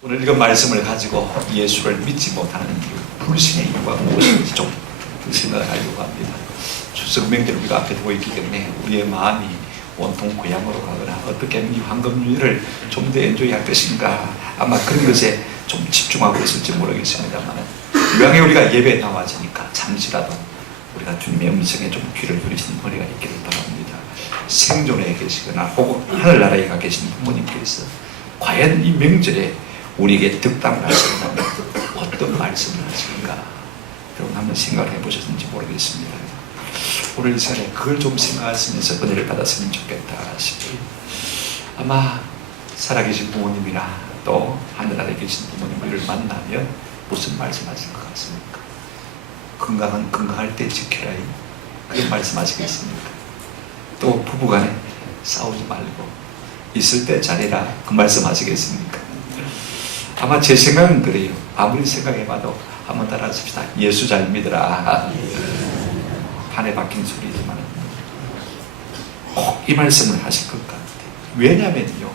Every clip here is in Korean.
오늘 이런 말씀을 가지고 예수를 믿지 못하는 이유, 불신의 이유가 무엇인지 좀 생각하려고 합니다. 추석 명절 우리가 앞에 두고 있기 때문에 우리의 마음이 온통 고향으로 가거나 어떻게 하면 이 황금률을 좀 더 엔조이할 것인가, 아마 그런 것에 좀 집중하고 있을지 모르겠습니다만, 이왕에 우리가 예배에 나와지니까 잠시라도 우리가 주님의 음성에 좀 귀를 기울이시는 머리가 있기를 바랍니다. 생존에 계시거나 혹은 하늘나라에 가 계신 부모님께서 과연 이 명절에 우리에게 득담을 하신다면 어떤 말씀을 하실까? 여러분 한번 생각을 해보셨는지 모르겠습니다. 오늘 이 시간에 그걸 좀 생각하시면서 은혜를 받았으면 좋겠다 싶어요. 아마 살아계신 부모님이나 또 하늘나라에 계신 부모님을 만나면 무슨 말씀하실 것 같습니까? 건강할 때 지켜라, 그런 말씀하시겠습니까? 또 부부간에 싸우지 말고 있을 때 잘해라, 그 말씀하시겠습니까? 아마 제 생각은 그래요. 아무리 생각해봐도 한번 따라하십시다. 예수 잘 믿으라. 판에 박힌 소리지만 꼭 이 말씀을 하실 것 같아요. 왜냐면요,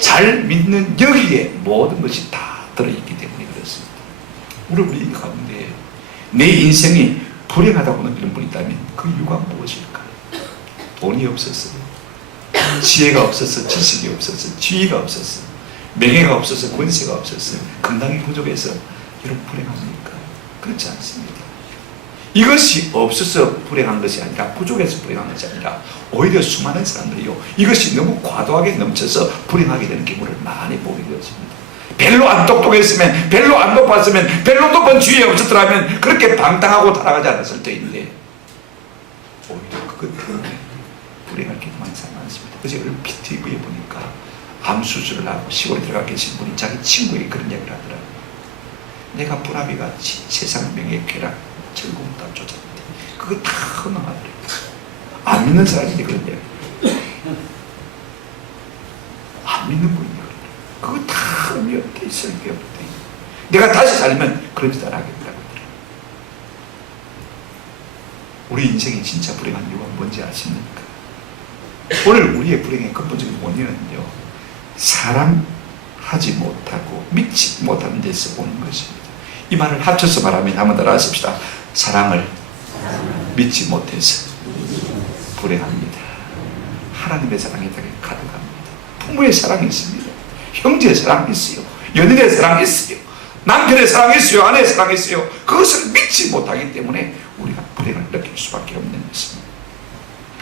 잘 믿는 여기에 모든 것이 다 들어있기 때문에 그렇습니다. 우리 가운데 내 인생이 불행하다고 느끼는 분이 있다면 그 이유가 무엇일까요? 돈이 없었어요, 지혜가 없어서, 지식이 없어서, 지위가 없어서, 명예가 없어서, 권세가 없어서, 건강이 부족해서 여러분 불행합니까? 그렇지 않습니다. 이것이 없어서 불행한 것이 아니라, 부족해서 불행한 것이 아니라, 오히려 수많은 사람들이요, 이것이 너무 과도하게 넘쳐서 불행하게 되는 경우를 많이 보게 되었습니다. 별로 안 똑똑했으면, 별로 안 높았으면, 별로 높은 지위에 없었더라면 그렇게 방탕하고 타락하지 않았을 때인데, 오히려 그것 때문에 불행할 경우가 많습니다. 그래서 얼핏 TV에 보니까 암 수술을 하고 시골에 들어가 계신 분이 자기 친구에게 그런 이야기를 하더라고요. 내가 불합이 같이 세상 명예 쾌락 즐거움 다 쫓았는데 그거 다 허망하더래요. 안 믿는 사람인데 그런 얘기. 안 믿는 분이 그거 다 의미 없대, 쓸게 없대. 내가 다시 살면 그런 짓 안 하겠다고. 우리 인생이 진짜 불행한 이유가 뭔지 아십니까? 오늘 우리의 불행의 근본적인 원인은요, 사랑하지 못하고 믿지 못하는 데서 오는 것입니다. 이 말을 합쳐서 말하면 한번 따라 하십시다. 사랑을 믿지 못해서 불행합니다. 하나님의 사랑이 되게 가득합니다. 부모의 사랑이 있습니다. 형제의 사랑이 있어요. 연인의 사랑이 있어요. 남편의 사랑이 있어요. 아내의 사랑이 있어요. 그것을 믿지 못하기 때문에 우리가 불행을 느낄 수밖에 없는 것입니다.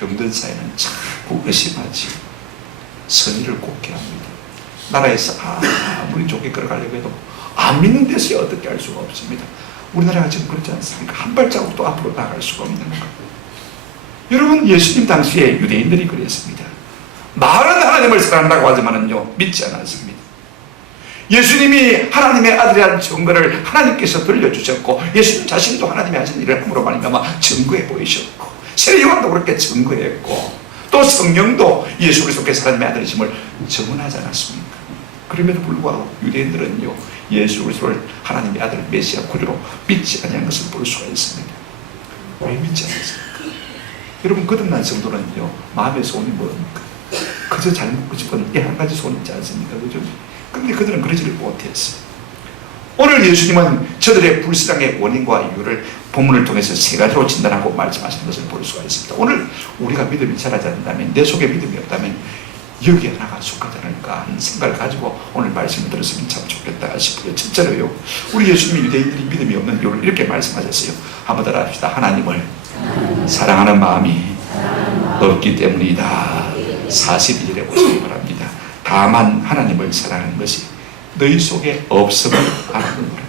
병든 사회는 자꾸 의심하지, 선의를 곱게 합니다. 나라에서 아무리 좋게 걸어가려고 해도 안 믿는 데서 어떻게 할 수가 없습니다. 우리나라가 지금 그렇지 않습니까? 한 발자국도 앞으로 나갈 수가 없는 것. 여러분, 예수님 당시에 유대인들이 그랬습니다. 말은 하나님을 사랑한다고 하지만은요, 믿지 않았습니다. 예수님이 하나님의 아들이라는 증거를 하나님께서 들려주셨고, 예수님 자신도 하나님이 하신 일을 함으로 말미암아 증거해 보이셨고, 세례요한도 그렇게 증거했고, 또 성령도 예수 그리스도께서 하나님의 아들이심을 증언하지 않았습니까? 그럼에도 불구하고 유대인들은요, 예수 그리스도를 하나님의 아들 메시아 구주로 믿지 않는 것을 볼 수가 있습니다. 왜 믿지 않았습니까? 여러분, 거듭난 성도는요, 마음의 소원이 뭡니까? 그저 잘 먹고 싶은 이 한 가지 소원 있지 않습니까? 그죠? 그런데 그들은 그러지를 못했어요. 오늘 예수님은 저들의 불신앙의 원인과 이유를 본문을 통해서 세 가지로 진단하고 말씀하시는 것을 볼 수가 있습니다. 오늘 우리가 믿음이 자라지 않는다면, 내 속에 믿음이 없다면 여기 하나가 속하지 않을까 하는 생각을 가지고 오늘 말씀을 들었으면 참 좋겠다 싶어요. 첫째로요, 우리 예수님이 유대인들이 믿음이 없는 이유를 이렇게 말씀하셨어요. 한번 따라 합시다. 하나님을 사랑하는 마음이 없기 때문이다. 42절에 보시기 바랍니다. 다만 하나님을 사랑하는 것이 너희 속에 없음을 알았느니라.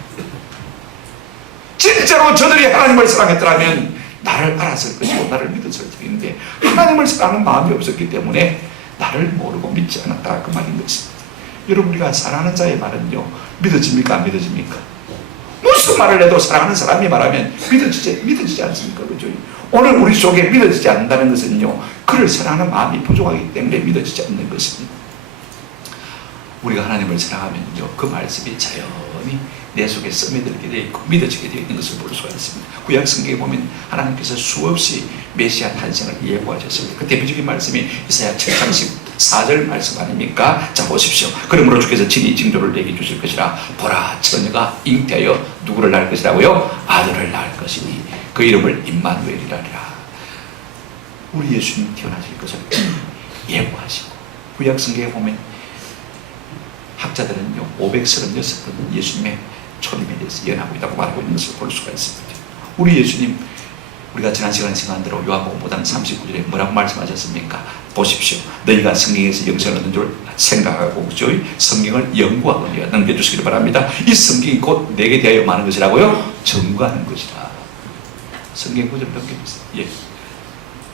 진짜로 저들이 하나님을 사랑했더라면 나를 알았을 것이고 나를 믿었을 터인데, 하나님을 사랑하는 마음이 없었기 때문에 나를 모르고 믿지 않았다, 그 말인 것입니다. 여러분, 우리가 사랑하는 자의 말은요, 믿어집니까? 안 믿어집니까? 무슨 말을 해도 사랑하는 사람이 말하면 믿어지지 않습니까? 그죠? 오늘 우리 속에 믿어지지 않는다는 것은요, 그를 사랑하는 마음이 부족하기 때문에 믿어지지 않는 것입니다. 우리가 하나님을 사랑하면요, 그 말씀이 자연히 내 속에 스며들게 되어 있고 믿어지게 되어 있는 것을 볼 수가 있습니다. 구약 성경에 보면 하나님께서 수없이 메시아 탄생을 예고하셨습니다. 그 대표적인 말씀이 이사야 7장 14절 말씀 아닙니까? 자, 보십시오. 그러므로 주께서 친히 징조를 내게 주실 것이라. 보라, 처녀가 잉태하여 누구를 낳을 것이라고요? 아들을 낳을 것이니 그 이름을 임마누엘이라리라. 우리 예수님 태어나실 것을 예고하시고, 구약 성경에 보면 학자들은요, 536번 예수님의 초림에 대해서 예언하고 있다고 말하고 있는 것을 볼 수가 있습니다. 우리 예수님, 우리가 지난 시간에 생각한 대로 요한복음 5장 39절에 뭐라고 말씀하셨습니까? 보십시오. 너희가 성경에서 영생을 얻는 줄 생각하고, 그죠? 성경을 연구하거니와 넘겨주시기 바랍니다. 이 성경이 곧 내게 대하여 많은 것이라고요? 증거하는 것이다. 성경 구절 넘겨주세요. 예.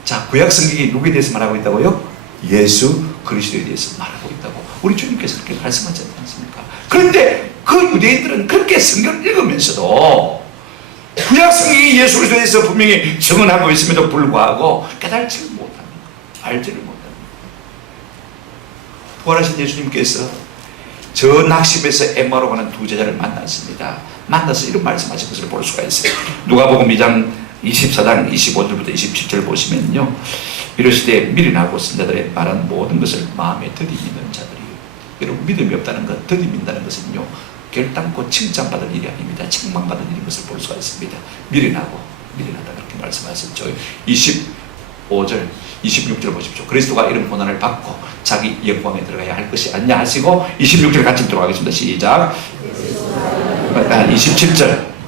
자, 구약 성경이 누구에 대해서 말하고 있다고요? 예수 그리스도에 대해서 말하고 있다고 우리 주님께서 그렇게 말씀하지 않습니까? 그런데 그 유대인들은 그렇게 성경을 읽으면서도 구약 성경이 예수 그리스도에 대해서 분명히 증언하고 있음에도 불구하고 깨달지를 못합니다. 알지를 못합니다. 부활하신 예수님께서 저 낙심에서 엠마오로 가는 두 제자를 만났습니다. 만나서 이런 말씀하신 것을 볼 수가 있어요. 누가복음 2장 24장 25절부터 27절 보시면요, 이러시되 미련하고 선자들의 말한 모든 것을 마음에 들이미는 자들이요. 여러분, 믿음이 없다는 것, 들이민다는 것은요, 결단코 칭찬받을 일이 아닙니다. 책망받을 일인 것을 볼 수가 있습니다. 미련하다 그렇게 말씀하셨죠. 25절 26절 보십시오. 그리스도가 이런 고난을 받고 자기 영광에 들어가야 할 것이 아니냐 하시고, 26절 같이 들어가겠습니다. 시작.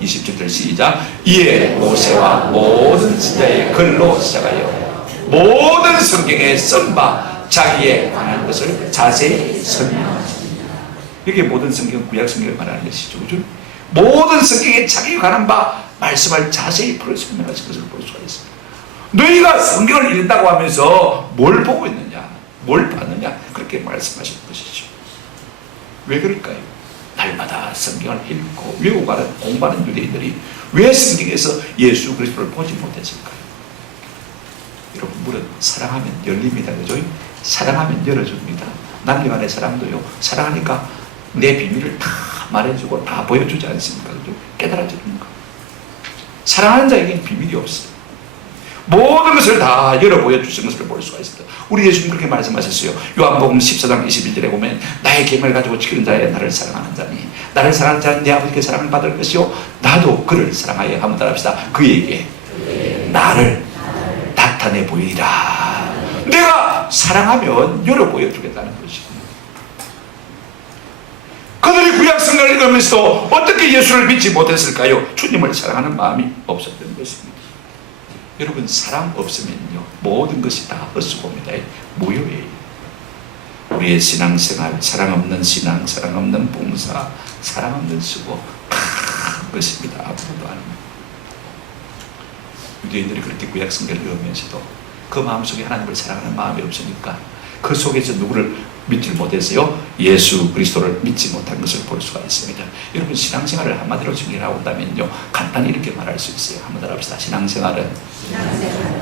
27절 시작. 이에 모세와 모든 선자의 글로 시작하여 모든 성경에 쓴 바 자기에 관한 것을 자세히 설명하십니다. 이게 모든 성경, 구약 성경을 말하는 것이죠. 그죠? 모든 성경에 자기에 관한 바 말씀을 자세히 풀어 설명하신 것을 볼 수가 있습니다. 너희가 성경을 읽는다고 하면서 뭘 보고 있느냐, 뭘 봤느냐, 그렇게 말씀하신 것이죠. 왜 그럴까요? 날마다 성경을 읽고 외우고 공부하는 유대인들이 왜 성경에서 예수 그리스도를 보지 못했을까요? 여러분, 물은 사랑하면 열립니다. 그죠? 사랑하면 열어줍니다. 남녀간의 사랑도요, 사랑하니까 내 비밀을 다 말해주고 다 보여주지 않습니까? 그죠? 깨달아주는 거. 사랑하는 자에게는 비밀이 없어요. 모든 것을 다 열어 보여주신 것을 볼 수가 있습니다. 우리 예수님 그렇게 말씀하셨어요. 요한복음 14장 21절에 보면 나의 계명을 가지고 지키는 자야 나를 사랑하는 자니 나를 사랑하는 자는 내 아버지께 사랑을 받을 것이요 나도 그를 사랑하여 한번 따라합시다. 그에게 나를 나타내 보이리라. 내가 사랑하면 열어 보여주겠다는 것입니다. 그들이 구약성경을 읽으면서 어떻게 예수를 믿지 못했을까요? 주님을 사랑하는 마음이 없었던 것입니다. 여러분, 사랑 없으면요 모든 것이 다 헛수고입니다. 무효예요. 우리의 신앙생활, 사랑 없는 신앙, 사랑 없는 봉사, 사랑 없는 수고 큰 것입니다. 아무것도 아닙니다. 유대인들이 그렇게 구약성경을 읽으면서도 그 마음속에 하나님을 사랑하는 마음이 없으니까 그 속에서 누구를 믿지 못했어요? 예수 그리스도를 믿지 못한 것을 볼 수가 있습니다. 여러분, 신앙생활을 한마디로 정리하고 온다면요 간단히 이렇게 말할 수 있어요. 한번 더 합시다. 신앙생활은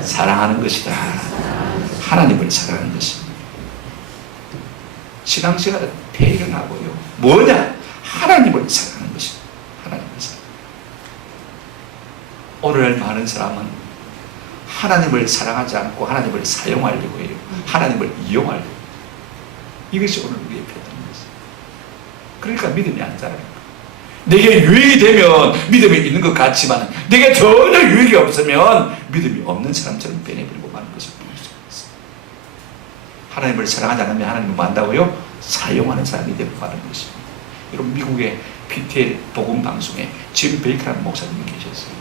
사랑하는 것이다. 하나님을 사랑하는 것입니다. 신앙생활은 대일어나고요 뭐냐? 하나님을 사랑하는 것입니다. 하나님을 사랑. 오늘 많은 사람은 하나님을 사랑하지 않고 하나님을 사용하려고 해요. 하나님을 이용하려고. 이것이 오늘 우리의 패턴입니다. 그러니까 믿음이 안 자라요. 내게 유익이 되면 믿음이 있는 것 같지만 내게 전혀 유익이 없으면 믿음이 없는 사람처럼 변해버리고 마는 것을 볼 수가 있습니다. 하나님을 사랑하지 않으면 하나님을 뭐 한다고요? 사용하는 사람이 되고 마는 것입니다. 여러분, 미국의 PTL 복음방송에 짐 베이커라는 목사님이 계셨어요.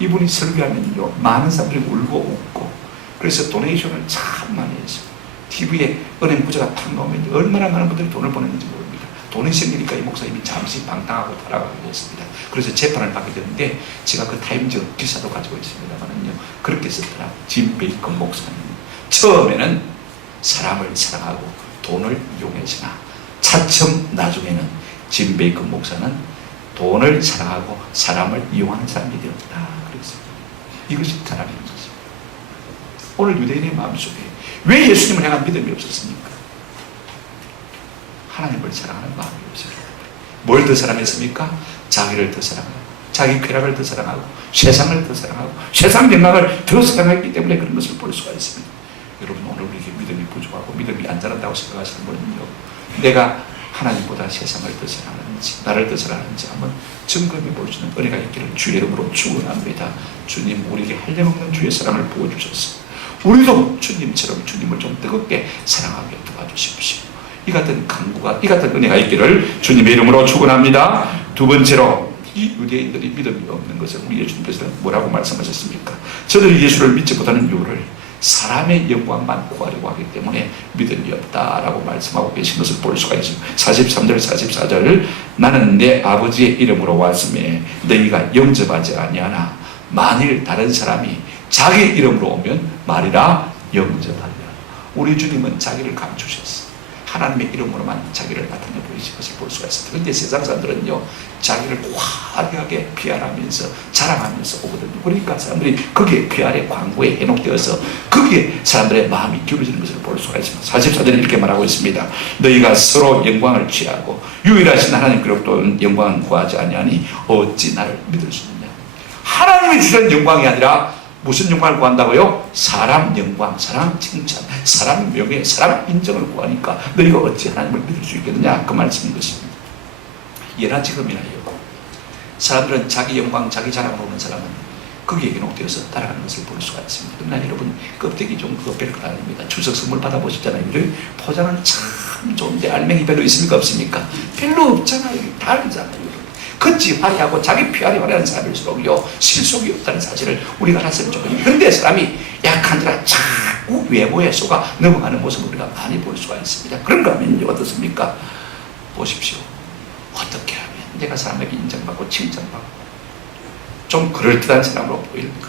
이분이 설교하면요 많은 사람들이 울고 웃고 그래서 도네이션을 참 많이 했어요. TV에 은행 부자가 탁 나오면 얼마나 많은 분들이 돈을 보냈는지 모릅니다. 돈이 생기니까 이 목사님이 잠시 방탕하고 돌아가게 됐습니다. 그래서 재판을 받게 됐는데 제가 그 타임즈 기사도 가지고 있습니다만은요 그렇게 썼더라. 짐 베이커 목사님 처음에는 사람을 사랑하고 돈을 이용했으나 차츰 나중에는 짐 베이커 목사는 돈을 사랑하고 사람을 이용하는 사람이 되었다. 그랬습니다. 이것이 사람인 것입니다. 오늘 유대인의 마음속에 왜 예수님을 향한 믿음이 없었습니까? 하나님을 사랑하는 마음이 없었기 때문에. 뭘 더 사랑했습니까? 자기를 더 사랑하고 자기 쾌락을 더 사랑하고 세상을 더 사랑하고 세상 영광을 더 사랑했기 때문에 그런 것을 볼 수가 있습니다. 여러분, 오늘 우리에게 믿음이 부족하고 믿음이 안 자란다고 생각하시는 분은요 내가 하나님보다 세상을 더 사랑하는지 나를 더 사랑하는지 한번 점검해 볼 수 있는 은혜가 있기를 주의 이름으로 축원합니다. 주님, 우리에게 한량없는 주의 사랑을 부어주셨습니다. 우리도 주님처럼 주님을 좀 뜨겁게 사랑하게 도와주십시오. 이 같은 간구가, 이 같은 은혜가 있기를 주님의 이름으로 축원합니다. 두 번째로, 이 유대인들이 믿음이 없는 것을 우리 예수님께서는 뭐라고 말씀하셨습니까? 저들이 예수를 믿지 못하는 이유를 사람의 영광만 구하려고 하기 때문에 믿음이 없다라고 말씀하고 계신 것을 볼 수가 있습니다. 43절 44절 나는 내 아버지의 이름으로 왔음에 너희가 영접하지 아니하나 만일 다른 사람이 자기 이름으로 오면 말이라 영접하리라. 우리 주님은 자기를 감추셨어. 하나님의 이름으로만 자기를 나타내 보이신 것을 볼 수가 있습니다. 그런데 세상 사람들은요 자기를 화려하게 PR하면서 자랑하면서 오거든요. 그러니까 사람들이 거기에 PR에 광고에 해놓되어서 거기에 사람들의 마음이 기울어지는 것을 볼 수가 있습니다. 44절에 이렇게 말하고 있습니다. 너희가 서로 영광을 취하고 유일하신 하나님께로부터 영광을 구하지 아니하니 어찌 나를 믿을 수 있느냐. 하나님이 주신 영광이 아니라 무슨 영광을 구한다고요? 사람 영광, 사람 칭찬, 사람 명예, 사람 인정을 구하니까 너희가 어찌 하나님을 믿을 수 있겠느냐 그 말씀인 것입니다. 예나 지금이나요 사람들은 자기 영광, 자기 자랑으로 오는 사람은 거기에 기록되어서 따라가는 것을 볼 수가 있습니다. 그러나 여러분 껍데기 좀 그거 별거 아닙니다. 추석 선물 받아보셨잖아요. 포장은 참 좋은데 알맹이 별로 있습니까? 없습니까? 별로 없잖아요. 다르잖아요. 겉이 화려하고 자기 PR이 화려한 사람일수록요 실속이 없다는 사실을 우리가 알았으면 좋겠습니다. 그런데 사람이 약한 자라 자꾸 외모에 속아 넘어가는 모습을 우리가 많이 볼 수가 있습니다. 그런가 하면 어떻습니까? 보십시오. 어떻게 하면 내가 사람에게 인정받고 칭찬받고 좀 그럴듯한 사람으로 보일까?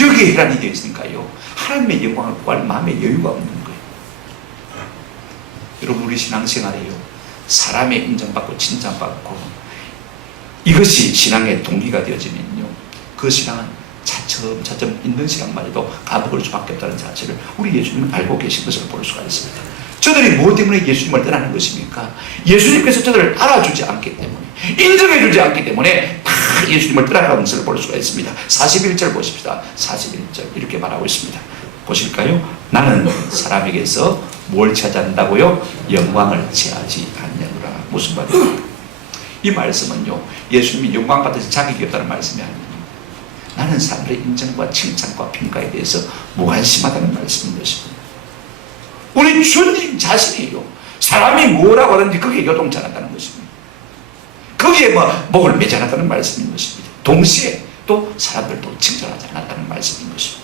여기에 혈안이 되어 있으니까요 하나님의 영광을 구할 마음의 여유가 없는 거예요. 여러분, 우리 신앙생활에요 사람의 인정받고 칭찬받고 이것이 신앙의 동기가 되어지면요 그 신앙은 차츰 있는 시간만 해도 까먹을 수밖에 없다는 사실을 우리 예수님은 알고 계신 것을 볼 수가 있습니다. 저들이 무엇 때문에 예수님을 떠나는 것입니까? 예수님께서 저들을 알아주지 않기 때문에, 인정해주지 않기 때문에 다 예수님을 떠나가는 것을 볼 수가 있습니다. 41절 보십시다. 41절 이렇게 말하고 있습니다. 보실까요? 나는 사람에게서 뭘 찾아낸다고요? 영광을 취하지 않냐노라. 무슨 말이에요? 이 말씀은요, 예수님이 영광 받아서 자격이 없다는 말씀이 아닙니다. 나는 사람들의 인정과 칭찬과 평가에 대해서 무관심하다는 말씀인 것입니다. 우리 주님 자신이요, 사람이 뭐라고 하는지 거기에 요동치 않았다는 것입니다. 거기에 목을 매지 않았다는 말씀인 것입니다. 동시에 또 사람들도 칭찬하지 않았다는 말씀인 것입니다.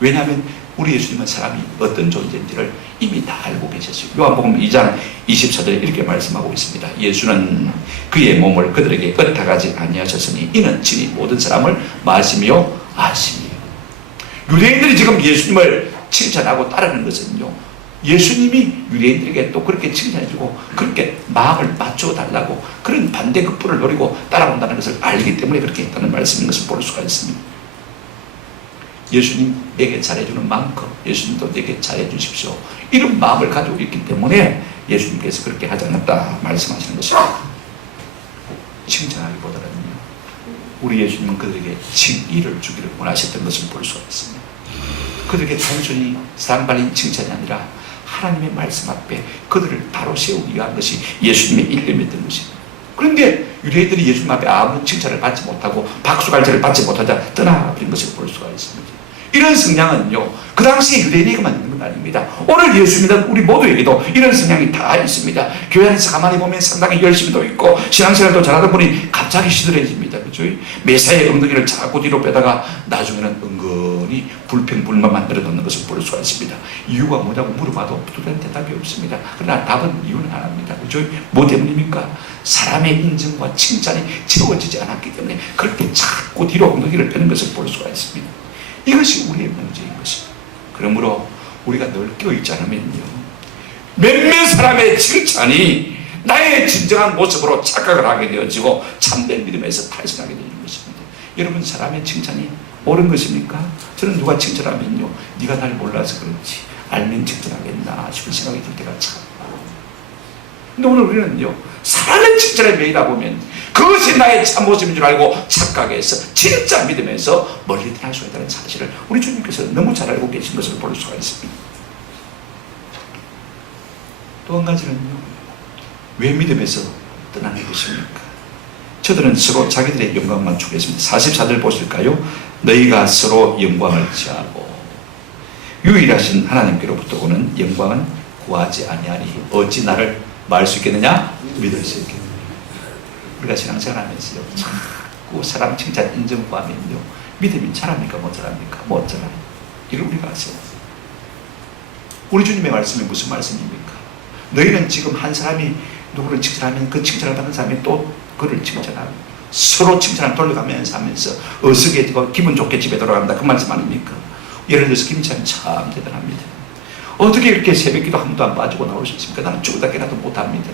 왜냐하면 우리 예수님은 사람이 어떤 존재인지를 이미 다 알고 계셨어요. 요한복음 2장 24절에 이렇게 말씀하고 있습니다. 예수는 그의 몸을 그들에게 흩어가지 아니하셨으니 이는 친히 모든 사람을 마시며 아시니요. 유대인들이 지금 예수님을 칭찬하고 따르는 것은요, 예수님이 유대인들에게 또 그렇게 칭찬해주고 그렇게 마음을 맞춰달라고 그런 반대급부를 노리고 따라온다는 것을 알기 때문에 그렇게 했다는 말씀인 것을 볼 수가 있습니다. 예수님에게 잘해주는 만큼 예수님도 내게 잘해주십시오, 이런 마음을 가지고 있기 때문에 예수님께서 그렇게 하지 않았다 말씀하시는 것입니다. 칭찬하기보다는요, 우리 예수님은 그들에게 칭의를 주기를 원하셨던 것을 볼 수가 있습니다. 그들에게 단순히 사랑받는 칭찬이 아니라 하나님의 말씀 앞에 그들을 바로 세우기 위한 것이 예수님의 일념이었던 것입니다. 그런데 유대인들이 예수님 앞에 아무런 칭찬을 받지 못하고 박수갈채를 받지 못하자 떠나버린 것을 볼 수가 있습니다. 이런 성향은요, 그 당시 유대인에게만 있는 건 아닙니다. 오늘 예수 믿는 우리 모두에게도 이런 성향이 다 있습니다. 교회 안에서 가만히 보면 상당히 열심히도 있고 신앙생활도 잘하다 보니 갑자기 시들해집니다. 그렇죠? 매사에 엉덩이를 자꾸 뒤로 빼다가 나중에는 은근히 불평불만 만들어 놓는 것을 볼 수가 있습니다. 이유가 뭐냐고 물어봐도 뚜렷한 대답이 없습니다. 그러나 답은 이유는 하나입니다. 그렇죠? 뭐 때문입니까? 사람의 인정과 칭찬이 채워지지 않았기 때문에 그렇게 자꾸 뒤로 엉덩이를 빼는 것을 볼 수가 있습니다. 이것이 우리의 문제인 것입니다. 그러므로 우리가 늘 깨어있지 않으면요, 몇몇 사람의 칭찬이 나의 진정한 모습으로 착각을 하게 되어지고 참된 믿음에서 탈선하게 되는 것입니다. 여러분, 사람의 칭찬이 옳은 것입니까? 저는 누가 칭찬하면요, 네가 날 몰라서 그렇지 알면 칭찬하겠나 싶은 생각이 들 때가 참. 근데 오늘 우리는요, 사람의 칭찬에 매이다 보면 그것이 나의 참모습인 줄 알고 착각해서 진짜 믿음에서 멀리 떠날 수 있다는 사실을 우리 주님께서 너무 잘 알고 계신 것을 볼 수가 있습니다. 또 한 가지는요, 왜 믿음에서 떠나는 것입니까? 저들은 서로 자기들의 영광만 추구했습니다. 44절 보실까요? 너희가 서로 영광을 취하고 유일하신 하나님께로부터 오는 영광은 구하지 아니하니 어찌 나를 말 수 있겠느냐? 믿을 수 있겠느냐? 우리가 신앙생활 하면서요, 자꾸 사람 칭찬 인정 구하면요, 믿음이 잘합니까? 못 잘합니까? 못 잘합니다. 이걸 우리가 아세요. 우리 주님의 말씀이 무슨 말씀입니까? 너희는 지금 한 사람이 누구를 칭찬하면 그 칭찬을 받는 사람이 또 그를 칭찬하고 서로 칭찬을 돌려가면서 하면서 어색해지고 기분 좋게 집에 돌아간다, 그 말씀 아닙니까? 예를 들어서 김찬 참 대단합니다. 어떻게 이렇게 새벽기도 한 번도 안 빠지고 나올 수 있습니까? 나는 죽었다 깨나도 못합니다.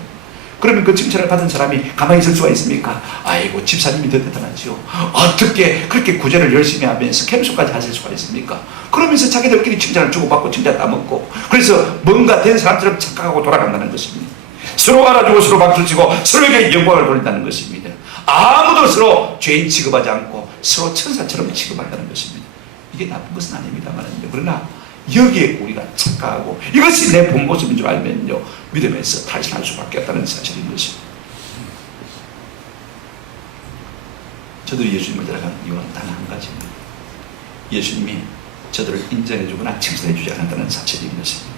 그러면 그 칭찬을 받은 사람이 가만히 있을 수가 있습니까? 아이고, 집사님이 더 대단하지요. 어떻게 그렇게 구제를 열심히 하면서 캠수까지 하실 수가 있습니까? 그러면서 자기들끼리 칭찬을 주고받고 칭찬 따먹고, 그래서 뭔가 된 사람처럼 착각하고 돌아간다는 것입니다. 서로 알아주고 서로 박수치고 서로에게 영광을 돌린다는 것입니다. 아무도 서로 죄인 취급하지 않고 서로 천사처럼 취급한다는 것입니다. 이게 나쁜 것은 아닙니다만요, 그러나 여기에 우리가 착각하고 이것이 내 본 모습인 줄 알면요, 믿음에서 탈신할 수밖에 없다는 사실인 것입니다. 저들이 예수님을 따라가는 이유는 단 한 가지입니다. 예수님이 저들을 인정해주거나 칭찬해주지 않았다는 사실인 것입니다.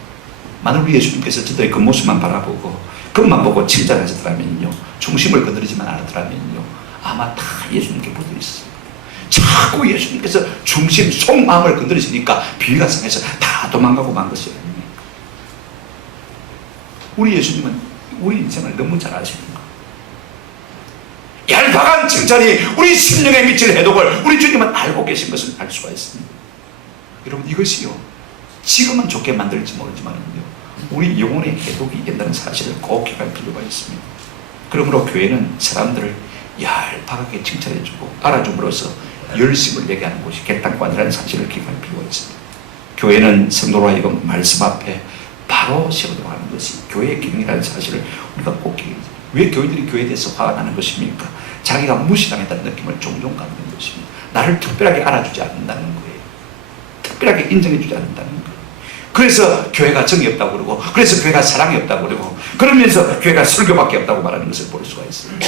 만약 우리 예수님께서 저들의 그 모습만 바라보고 그것만 보고 칭찬하셨더라면요, 중심을 건드리지만 않았더라면요, 아마 다 예수님께 묻어 있었습니다. 자꾸 예수님께서 중심, 속마음을 건드리시니까 비위가 상해서 다 도망가고 만 것이 아닙니까? 우리 예수님은 우리 인생을 너무 잘 아시는 거예요. 얄팍한 칭찬이 우리 심령에 미칠 해독을 우리 주님은 알고 계신 것을 알 수가 있습니다. 여러분, 이것이요, 지금은 좋게 만들지 모르지만요, 우리 영혼의 해독이 된다는 사실을 꼭 기억할 필요가 있습니다. 그러므로 교회는 사람들을 얄팍하게 칭찬해주고 알아줌으로써 열심을 내게 하는 곳이 객단관이라는 사실을 기억할 필요가 있습니다. 교회는 성도로 하여금 말씀 앞에 바로 세우도록 하는 것이 교회의 기능이라는 사실을 우리가 꼭 기억해야 됩니다. 왜 교회들이 교회에 대해서 화가 나는 것입니까? 자기가 무시당했다는 느낌을 종종 갖는 것입니다. 나를 특별하게 알아주지 않는다는 거예요. 특별하게 인정해주지 않는다는 거예요. 그래서 교회가 정이 없다고 그러고, 그래서 교회가 사랑이 없다고 그러고, 그러면서 교회가 설교밖에 없다고 말하는 것을 볼 수가 있습니다.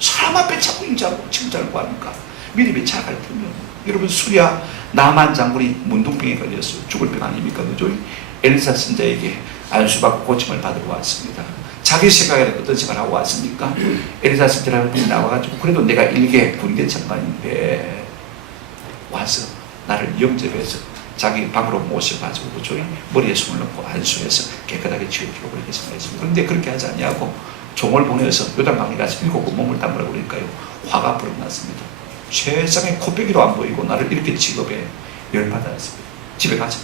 사람 앞에 자꾸 인정하고 칭찬을 구하니까 믿음이 차갈 테면, 여러분 수리아 나만 장군이 문둥병에 걸렸어요. 죽을 병 아닙니까? 그죠? 엘리사 선자에게 안수받고 고침을 받으러 왔습니다. 자기 생각에 어떤 생각을 하고 왔습니까? 엘리사 선자라는 분이 나와가지고, 그래도 내가 일개 군대 장관인데 와서 나를 영접해서 자기 방으로 모셔가지고, 그죠? 머리에 손을 넣고 안수해서 깨끗하게 치우려고 그렇게 생각했습니다. 그런데 그렇게 하지 않냐고 종을 보내서 요단강에 가서 7번 몸을 담으라고 그러니까요, 화가 불어났습니다. 세상에 코빼기도 안 보이고 나를 이렇게 직업에 열받았습니다. 집에 가자.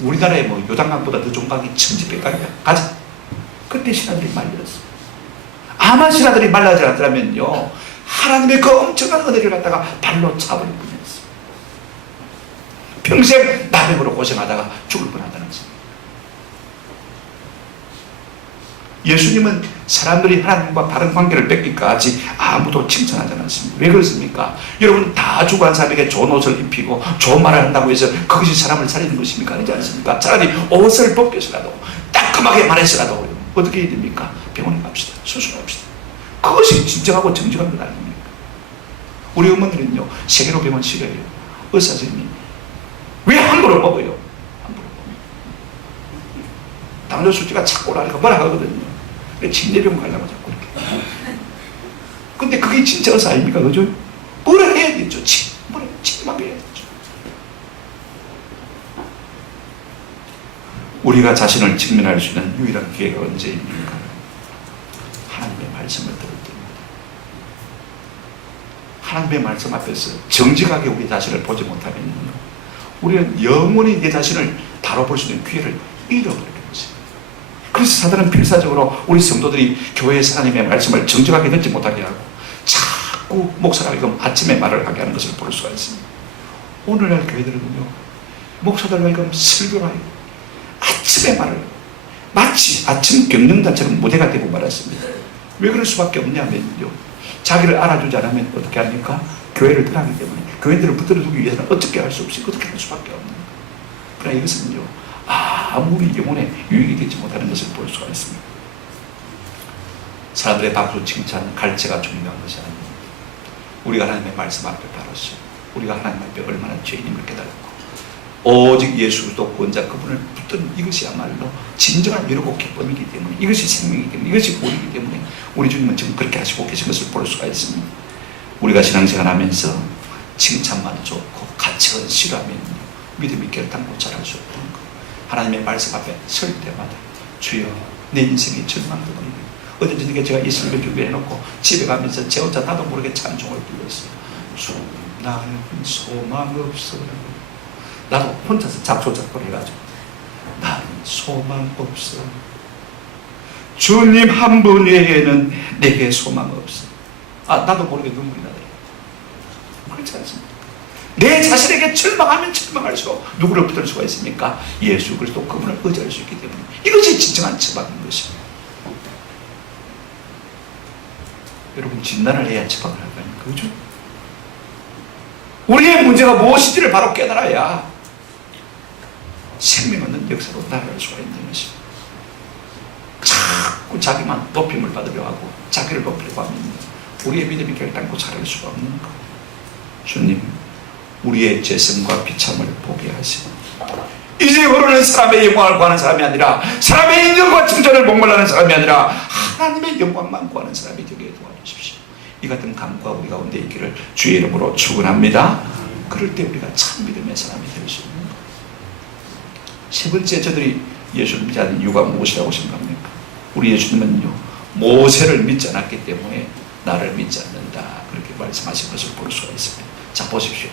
우리나라에 뭐 요단강보다 더 좋은 강이 천지백강이다. 가자. 그때 신하들이 말렸어. 아마 신하들이 말라지 않더라면요, 하나님의 그 엄청난 은혜를 갖다가 발로 차버릴 뿐이었어. 평생 나병으로 고생하다가 죽을 뻔하다는 것입니다. 예수님은 사람들이 하나님과 바른 관계를 맺기까지 아무도 칭찬하지 않았습니다. 왜 그렇습니까? 여러분, 다 죽어간 사람에게 좋은 옷을 입히고 좋은 말을 한다고 해서 그것이 사람을 살리는 것입니까? 아니지 않습니까? 차라리 옷을 벗겨서라도 따끔하게 말해서라도 어떻게 해야 됩니까? 병원에 갑시다. 수술합시다. 그것이 진정하고 정직한 것 아닙니까? 우리 어머니는요, 세계로 병원 싫어해요. 의사 선생님이 왜 함부로 뽑아요? 함부로 뽑아요. 당뇨 수치가 자꾸 오라니까 뭐라 하거든요. 침대병 가려고 자꾸 이렇게. 근데 그게 진짜 의사 아닙니까? 그죠? 뭐라 해야 되죠? 치료만 해야 되죠. 우리가 자신을 직면할 수 있는 유일한 기회가 언제입니까? 하나님의 말씀을 들을 때입니다. 하나님의 말씀 앞에서 정직하게 우리 자신을 보지 못하면요, 우리는 영원히 내 자신을 바로 볼 수 있는 기회를 잃어버리게 됩니다. 그래서 사단은 필사적으로 우리 성도들이 교회에서 하나님의 말씀을 정직하게 듣지 못하게 하고 자꾸 목사가 아침에 말을 하게 하는 것을 볼 수가 있습니다. 오늘날 교회들은요, 목사들과 하여금 설교를 하고 아침에 말을 마치 아침 경영단처럼 무대가 되고 말았습니다. 왜 그럴 수밖에 없냐면요, 자기를 알아주지 않으면 어떻게 합니까? 교회를 떠나기 때문에 교회들을 붙들어두기 위해서는 어떻게 할 수 없이 어떻게 할 수밖에 없는 거예요. 그러나 이것은요, 아무리 영혼에 유익이 되지 못하는 것을 볼 수가 있습니다. 사람들의 박수, 칭찬, 갈채가 중요한 것이 아닙니다. 우리가 하나님의 말씀 앞에 바로서 우리가 하나님 앞에 얼마나 죄인임을 깨달았고 오직 예수 그리스도 구원자 그분을 붙든 이것이야말로 진정한 위로고 기쁨이기 때문에, 이것이 생명이기 때문에, 이것이 구원이기 때문에 우리 주님은 지금 그렇게 하시고 계신 것을 볼 수가 있습니다. 우리가 신앙생활하면서 칭찬만 좋고 가책은 싫어하면 믿음이 결단코 자랄 수 없다는 것. 하나님의 말씀 앞에 설 때마다 주여 내 인생이 절망되거든요. 어제 저녁에 제가 이 설교 준비해놓고 집에 가면서 제 혼자 나도 모르게 찬송을 불렀어요. 주 나는 소망 없어. 나도 혼자서 작소작돌 해가지고 나는 소망 없어. 주님 한 분 외에는 내게 소망 없어. 나도 모르게 눈물이 나더라고요. 그렇지 않습니까? 내 자신에게 절망하면 절망할수록 누구를 붙들 수가 있습니까? 예수 그리스도 그분을 의지할 수 있기 때문에 이것이 진정한 처방인 것입니다. 여러분, 진단을 해야 처방을 할 거 아닙니까? 그렇죠? 우리의 문제가 무엇인지를 바로 깨달아야 생명 없는 역사로 나아갈 수가 있는 것입니다. 자꾸 자기만 높임을 받으려 하고 자기를 높이려고 하면 우리의 믿음이 결단코 자랄 수가 없는 것. 주님, 우리의 죄성과 비참을 보게 하시고 이제 흐르는 사람의 영광을 구하는 사람이 아니라, 사람의 인정과 칭찬을 목말라는 사람이 아니라 하나님의 영광만 구하는 사람이 되게 도와주십시오. 이 같은 감과 우리 가운데 있기를 주의 이름으로 축원합니다. 그럴 때 우리가 참 믿음의 사람이 될 수 있는 것. 세 번째, 저들이 예수를 믿지 않는 이유가 무엇이라고 생각합니까? 우리 예수님은요, 모세를 믿지 않았기 때문에 나를 믿지 않는다, 그렇게 말씀하신 것을 볼 수가 있습니다. 자, 보십시오.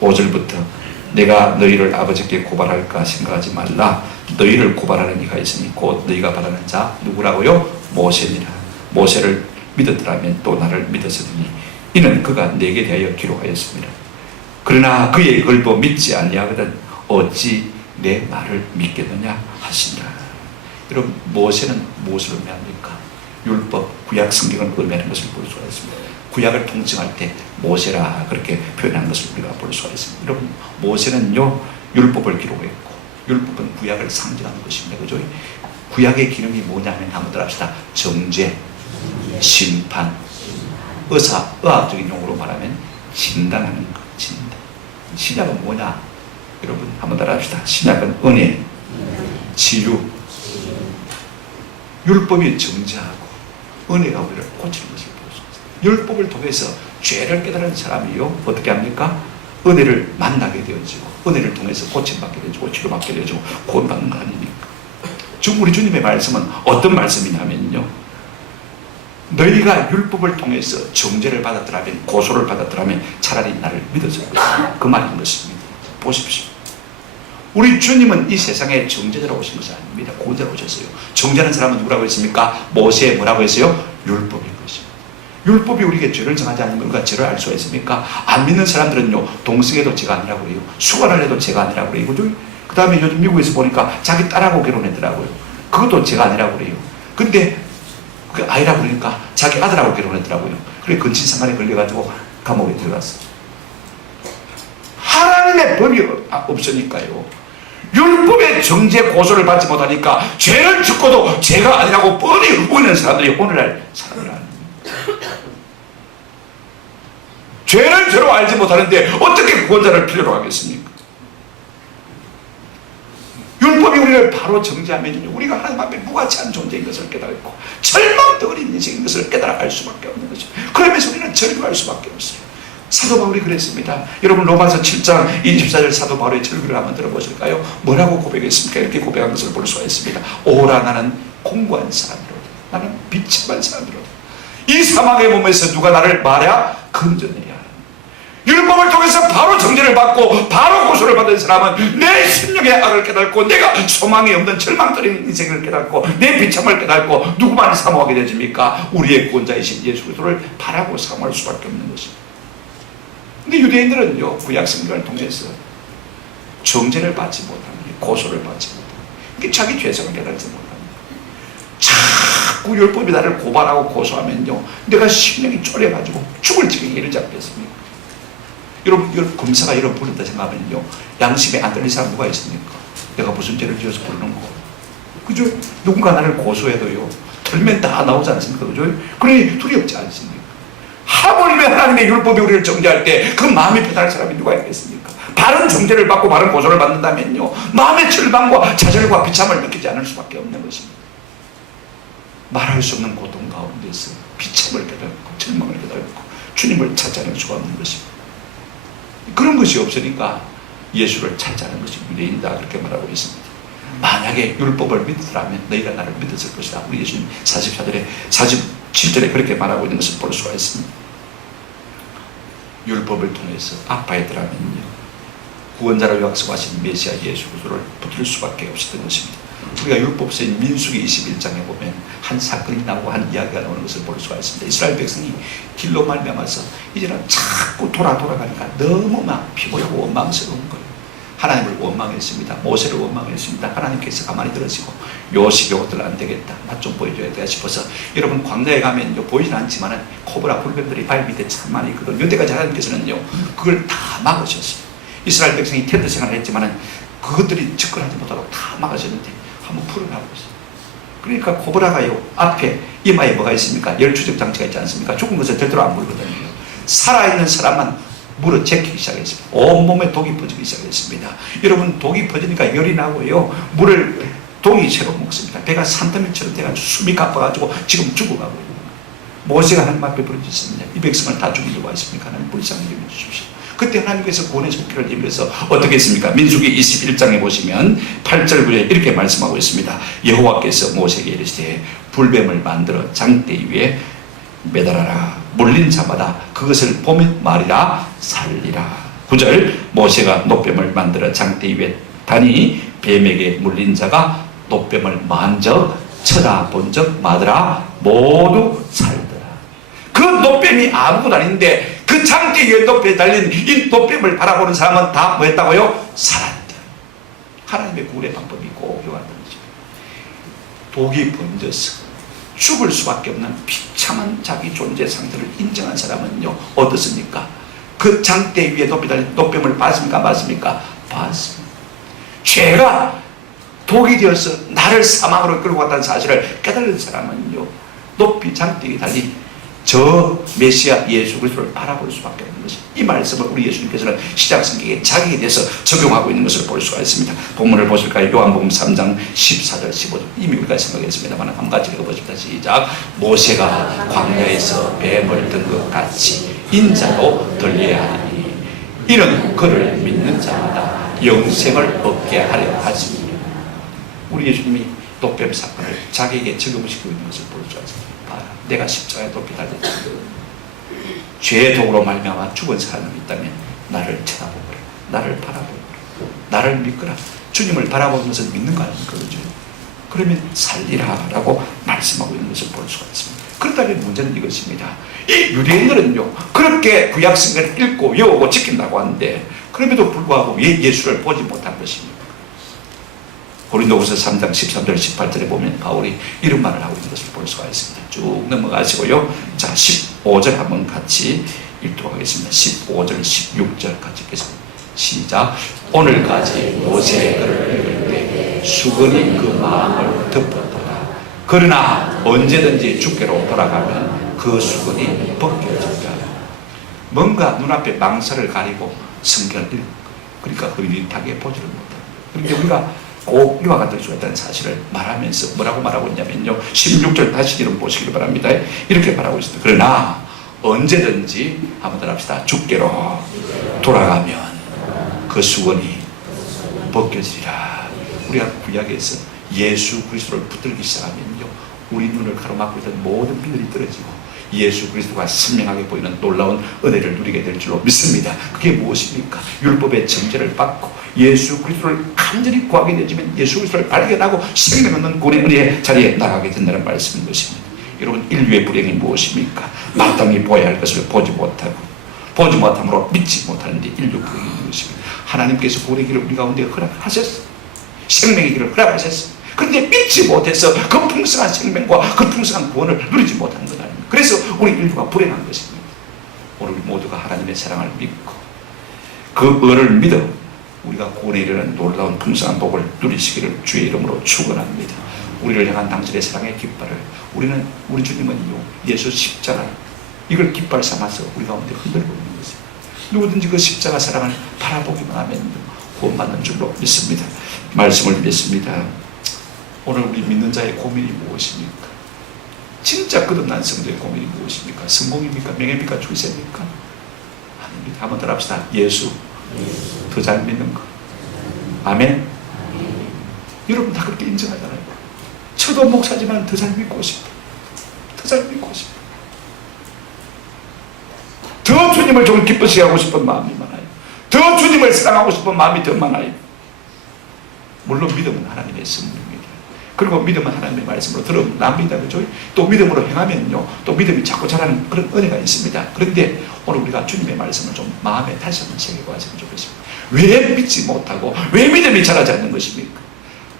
45절부터 내가 너희를 아버지께 고발할까 생각하지 말라. 너희를 고발하는 이가 있으니 곧 너희가 바라는 자 누구라고요? 모세니라. 모세를 믿었더라면 또 나를 믿었으니 이는 그가 내게 대하여 기록하였습니다. 그러나 그의 글도 믿지 아니하거든 어찌 내 말을 믿겠느냐 하신다. 여러분, 모세는 무엇을 의미합니까? 율법, 구약 성경을 의미하는 것을 볼 수가 있습니다. 구약을 통칭할 때 모세라 그렇게 표현하는 것을 우리가 볼 수가 있습니다. 여러분, 모세는요 율법을 기록했고, 율법은 구약을 상징하는 것입니다. 그죠? 구약의 기능이 뭐냐면 한번 합시다. 정죄, 심판, 의학적인 용어로 말하면 진단하는 것. 진단. 신약은 뭐냐? 여러분 한번 따라합시다. 신약은 은혜, 치유, 율법이 정죄하고 은혜가 우리를 고치는 것을 볼 수 있습니다. 율법을 통해서 죄를 깨달은 사람이요 어떻게 합니까? 은혜를 만나게 되어지고 은혜를 통해서 고침받게 되어지고 치료받게 되어지고 구원받는 거 아닙니까? 지금 우리 주님의 말씀은 어떤 말씀이냐면요, 너희가 율법을 통해서 정죄를 받았더라면, 고소를 받았더라면 차라리 나를 믿었을 것이다, 그 말인 것입니다. 보십시오. 우리 주님은 이 세상에 정죄자로 오신 것이 아닙니다. 구원자로 오셨어요. 정죄하는 사람은 누구라고 했습니까? 모세 뭐라고 했어요? 율법인 것입니다. 율법이 우리에게 죄를 정하지 않으면 우리가 죄를 알 수가 있습니까? 안 믿는 사람들은요 동성애도 죄가 아니라고 그래요. 수관을 해도 죄가 아니라고 그래요. 그 다음에 요즘 미국에서 보니까 자기 딸하고 결혼했더라고요. 그것도 죄가 아니라고 그래요. 근데 그 아이라고 그러니까 자기 아들하고 결혼했더라고요. 그래 근친상간에 걸려가지고 감옥에 들어갔어요. 하나님의 법이 없으니까요. 율법의 정죄 고소를 받지 못하니까 죄를 짓고도 죄가 아니라고 뻔히 우기는 사람들이 오늘날 살아를 합니다. 죄를 죄로 알지 못하는데 어떻게 구원자를 필요로 하겠습니까? 율법이 우리를 바로 정죄하면 우리가 하나님 앞에 무가치한 존재인 것을 깨달고 절망덩어린 인생인 것을 깨달아 알 수밖에 없는 것이죠. 그러면서 우리는 절규할 수밖에 없어요. 사도 바울이 그랬습니다. 여러분 로마서 7장 24절 사도 바울의 절규를 한번 들어보실까요? 뭐라고 고백했습니까? 이렇게 고백한 것을 볼 수가 있습니다. 오라 나는 공고한 사람이로다. 나는 비참한 사람이로다. 이 사망의 몸에서 누가 나를 말야 건져내야. 율법을 통해서 바로 정죄를 받고 바로 고소를 받은 사람은 내 심령의 악을 깨닫고 내가 소망이 없는 절망떨린 인생을 깨닫고 내 비참을 깨닫고 누구만 사모하게 되십니까? 우리의 구원자이신 예수 그리스도를 바라고 사모할 수밖에 없는 것입니다. 근데 유대인들은요 구약 성경을 통해서 정죄를 받지 못합니다. 고소를 받지 못합니다. 자기 죄성을 깨닫지 못합니다. 자꾸 율법이 나를 고발하고 고소하면요 내가 심령이 쫄여가지고 죽을 지경에 이르지 않겠습니까? 여러분 검사가 여러분 부른다 생각하면요 양심에 안 들릴 사람 누가 있습니까? 내가 무슨 죄를 지어서 부르는 거, 그죠? 누군가 나를 고소해도요 털면 다 나오지 않습니까? 그죠? 그러니 두렵지 않습니까? 하물며 하나님의 율법이 우리를 정죄할 때 그 마음이 편할 사람이 누가 있겠습니까? 바른 정죄를 받고 바른 고소를 받는다면요 마음의 절망과 좌절과 비참을 느끼지 않을 수밖에 없는 것입니다. 말할 수 없는 고통 가운데서 비참을 깨닫고 절망을 깨닫고 주님을 찾아낼 수가 없는 것입니다. 그런 것이 없으니까 예수를 찾자는 것이 유대인이다 그렇게 말하고 있습니다. 만약에 율법을 믿으라면 너희가 나를 믿었을 것이다. 우리 예수님 47절에 그렇게 말하고 있는 것을 볼 수가 있습니다. 율법을 통해서 아파했더라면요 구원자로 약속하신 메시아 예수 그리스도를 붙들 수밖에 없었던 것입니다. 우리가 율법서인 민수기 21장에 보면 한 사건이 나오고 한 이야기가 나오는 것을 볼 수가 있습니다. 이스라엘 백성이 길로 말미암아서 이제는 자꾸 돌아가니까 너무 막 피곤하고 원망스러운 거예요. 하나님을 원망했습니다. 모세를 원망했습니다. 하나님께서 가만히 들으시고 요시 요것들 안 되겠다. 맛 좀 보여줘야 되겠다 싶어서 여러분 광야에 가면 보이진 않지만은 코브라 불뱀들이 발 밑에 참 많이 있거든요. 이때까지 하나님께서는요 그걸 다 막으셨어요. 이스라엘 백성이 텐트 생활을 했지만은 그것들이 접근하지 못하고 다 막으셨는데 한번 풀어나보세요. 그러니까 코브라가요 앞에 이마에 뭐가 있습니까? 열추적 장치가 있지 않습니까? 죽은 것을 절대로 안 물거든요. 살아있는 사람만 물어 제끼기 시작했습니다. 온몸에 독이 퍼지기 시작했습니다. 여러분 독이 퍼지니까 열이 나고요 물을 독이채로 먹습니다. 배가 산더미처럼 돼가지고 숨이 가빠가지고 지금 죽어가고 있는 거예요. 모세가 하나님 앞에 부르짖습니다. 이 백성을 다 죽이려고 하십니까? 하나님 불쌍히 여겨 주십시오. 그때 하나님께서 구원의 손길을 내밀어서 어떻게 했습니까? 민수기 21장에 보시면 8절 9절에 이렇게 말씀하고 있습니다. 여호와께서 모세에게 이르시되 불뱀을 만들어 장대 위에 매달아라. 물린 자마다 그것을 보며 말이라 살리라. 9절 모세가 노뱀을 만들어 장대 위에 다니 뱀에게 물린 자가 노뱀을 만져 쳐다본 적 마더라 모두 살더라. 그 노뱀 돛뱀이 아무것도 아닌데 그 장대 위에 돛뱀에 달린 이 돛뱀을 바라보는 사람은 다 뭐 했다고요? 살았다. 하나님의 구원의 방법이 꼭 요한다는 거죠. 독이 번져서 죽을 수밖에 없는 비참한 자기 존재 상태를 인정한 사람은요 어떻습니까? 그 장대 위에 돛뱀에 달린 돛뱀을 봤습니까? 봤습니까? 봤습니다. 죄가 독이 되어서 나를 사망으로 끌고 갔다는 사실을 깨달은 사람은요 높이 장대에 달린 저 메시아 예수 그리스도를 바라볼 수밖에 없는 것이, 이 말씀을 우리 예수님께서는 시작 성경에 자기에 대해서 적용하고 있는 것을 볼 수가 있습니다. 본문을 보실까요? 요한복음 3장 14절 15절 이미 우리가 생각했습니다만 한 가지 읽어보십니다. 시작. 모세가 광야에서 뱀을 든 것 같이 인자도 들려야 하니 이는 그를 믿는 자마다 영생을 얻게 하려 하십니다. 우리 예수님이 돛뱀 사건을 자기에게 적용시키고 있는 것을 볼 수 있습니다. 봐라, 내가 십자가에 돛뱀 달렸다. 죄의 독으로 말미암아 죽은 사람이 있다면 나를 쳐다보거라, 나를 바라보거라, 나를 믿거라. 주님을 바라보는 것을 믿는 거 아닙니까? 그렇죠? 그러면 살리라 라고 말씀하고 있는 것을 볼 수가 있습니다. 그렇다면 문제는 이것입니다. 이 유대인들은요 그렇게 구약성경을 읽고 외우고 지킨다고 하는데 그럼에도 불구하고 왜 예수를 보지 못한 것입니까? 고린도후서 3장 13절 18절에 보면 바울이 이런 말을 하고 있는 것을 볼 수가 있습니다. 쭉 넘어가시고요. 자 15절 한번 같이 읽도록 하겠습니다. 15절 16절 같이 읽겠습니다. 시작. 오늘까지 모세의 글을 읽을 때 수건이 그 마음을 덮었더라. 그러나 언제든지 주께로 돌아가면 그 수건이 벗겨진다. 뭔가 눈앞에 망설을 가리고 성경을 읽고 그러니까 흐릿하게 보지를 못합니다. 그런데 우리가 꼭 이와 같을 수 있다는 사실을 말하면서 뭐라고 말하고 있냐면요 16절 다시 이름 보시길 바랍니다. 이렇게 말하고 있습니다. 그러나 언제든지 한번 더 합시다. 주께로 돌아가면 그 수건이 벗겨지리라. 우리가 구약에서 예수 그리스도를 붙들기 시작하면요 우리 눈을 가로막고 있던 모든 비늘이 떨어지고 예수 그리스도가 선명하게 보이는 놀라운 은혜를 누리게 될 줄로 믿습니다. 그게 무엇입니까? 율법의 정죄를 받고 예수 그리스도를 간절히 구하게 되지만 예수 그리스도를 발견하고 생명 없는 구원의 은혜의 자리에 나가게 된다는 말씀인 것입니다. 여러분 인류의 불행이 무엇입니까? 마땅히 보아야 할 것을 보지 못하고 보지 못함으로 믿지 못하는데 인류 불행이 있는 것입니다. 하나님께서 구원의 길을 우리 가운데 허락하셨어요. 생명의 길을 허락하셨어요. 그런데 믿지 못해서 그 풍성한 생명과 그 풍성한 구원을 누리지 못하는 것 아닙니까? 그래서 우리 인류가 불행한 것입니다. 오늘 모두가 하나님의 사랑을 믿고 그 은을 믿어 우리가 구원에 이르는 놀라운 풍성한 복을 누리시기를 주의 이름으로 축원합니다. 우리를 향한 당신의 사랑의 깃발을 우리는 우리 주님은요 예수 십자가 이걸 깃발 삼아서 우리 가운데 흔들고 있는 것입니다. 누구든지 그 십자가 사랑을 바라보기만 하면 구원받는 줄로 믿습니다. 말씀을 믿습니다. 오늘 우리 믿는 자의 고민이 무엇입니까? 진짜 거듭난 성도의 고민이 무엇입니까? 성공입니까? 명예입니까? 출세입니까? 아닙니다. 한번 더 합시다. 예수 더 잘 믿는 것. 아멘. 여러분 다 그렇게 인정하잖아요. 저도 목사지만 더 잘 믿고 싶어. 더 잘 믿고 싶어. 더 주님을 좀 기쁘시게 하고 싶은 마음이 많아요. 더 주님을 사랑하고 싶은 마음이 더 많아요. 물론 믿음은 하나님의 선물입니다. 그리고 믿음은 하나님의 말씀으로 들어납니다. 그죠? 또 믿음으로 행하면요. 또 믿음이 자꾸 자라는 그런 은혜가 있습니다. 그런데 오늘 우리가 주님의 말씀을 좀 마음에 다시 한번 새기고 왔으면 좋겠습니다. 왜 믿지 못하고 왜 믿음이 자라지 않는 것입니까?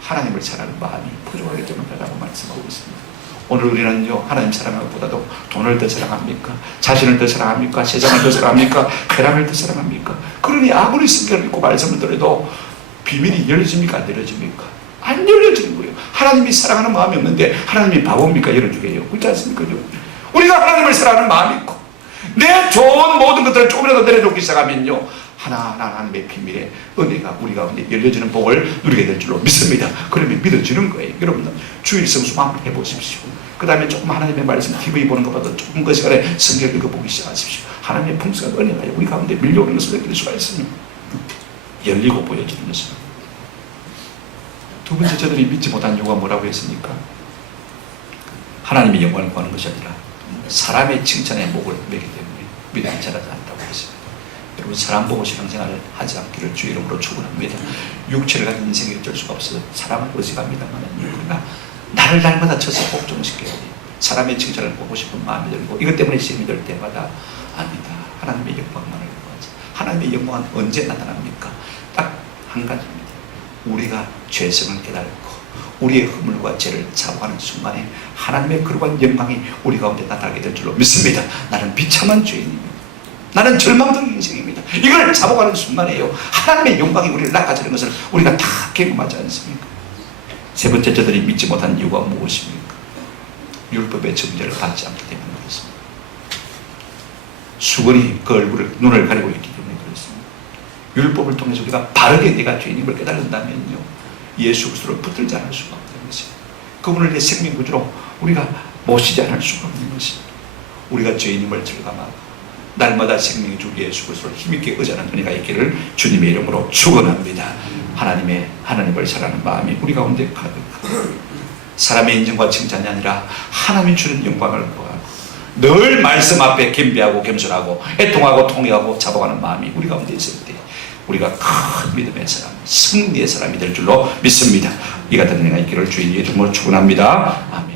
하나님을 사랑하는 마음이 부족하기 때문이라고 말씀하고 있습니다. 오늘 우리는요 하나님 사랑하는 것보다도 돈을 더 사랑합니까? 자신을 더 사랑합니까? 세상을 더 사랑합니까? 쾌락을 더 사랑합니까? 그러니 아무리 성경을 읽고 말씀을 들어도 비밀이 열려집니까? 안 열려집니까? 안 열려지는 거예요. 하나님이 사랑하는 마음이 없는데 하나님이 바보입니까? 열어주게요. 그렇지 않습니까? 우리가 하나님을 사랑하는 마음이 있고 내 좋은 모든 것들을 조금이라도 내려놓기 시작하면요 하나하나 하나님의 비밀의 은혜가 우리 가운데 열려지는 복을 누리게 될 줄로 믿습니다. 그러면 믿어지는 거예요. 여러분들 주일 성수 한번 해보십시오. 그 다음에 조금 하나님의 말씀 TV 보는 것보다 조금 그 시간에 성경 읽어보기 시작하십시오. 하나님의 풍성한 은혜가 우리 가운데 밀려오는 것을 느낄 수가 있습니다. 열리고 보여지는 것입니다. 두 번째 저들이 믿지 못한 이유가 뭐라고 했습니까? 하나님의 영광을 구하는 것이 아니라 사람의 칭찬에 목을 매기 때문에 믿음이 자라지 않다고 했습니다. 여러분 사람 보고 신앙생활을 하지 않기를 주의 이름으로 축원합니다. 육체를 가진 인생이 어쩔 수가 없어서 사람을 의식합니다만 그러나 나를 날마다 쳐서 복종시켜야 돼요. 사람의 칭찬을 보고 싶은 마음이 들고 이것 때문에 시험이 들 때마다 아니다. 하나님의 영광만을 구하자. 하나님의 영광은 언제 나타납니까? 딱 한 가지입니다. 우리가 죄성을 깨닫고 우리의 허물과 죄를 자복하는 순간에 하나님의 거룩한 영광이 우리 가운데 나타나게 될 줄로 믿습니다. 나는 비참한 죄인입니다. 나는 절망적인 인생입니다. 이걸 자복하는 순간에요, 하나님의 영광이 우리를 낚아주는 것을 우리가 다 경험하지 않습니까? 세 번째, 저들이 믿지 못한 이유가 무엇입니까? 율법의 정죄를 받지 않기 때문에 그렇습니다. 수건이 그 얼굴을, 눈을 가리고 있기 때문에 그렇습니다. 율법을 통해서 우리가 바르게 내가 죄인임을 깨달은다면요, 예수 그리스도를 붙들지 않을 수가 없는 것입니다. 그분을 내 생명 구주로 우리가 모시지 않을 수가 없는 것입니다. 우리가 죄인임을 절감하고 날마다 생명의 주 예수 그리스도를 힘있게 의지하는 은혜가 있기를 주님의 이름으로 축원합니다. 하나님을 사랑하는 마음이 우리 가운데 가득하고 사람의 인정과 칭찬이 아니라 하나님이 주는 영광을 구하고 늘 말씀 앞에 겸비하고 겸손하고 애통하고 통회하고 자복하는 마음이 우리 가운데 있을 때 우리가 큰 믿음의 사람, 승리의 사람이 될 줄로 믿습니다. 이 같은 은혜가 있기를 주의 이름으로 축원합니다. 아멘.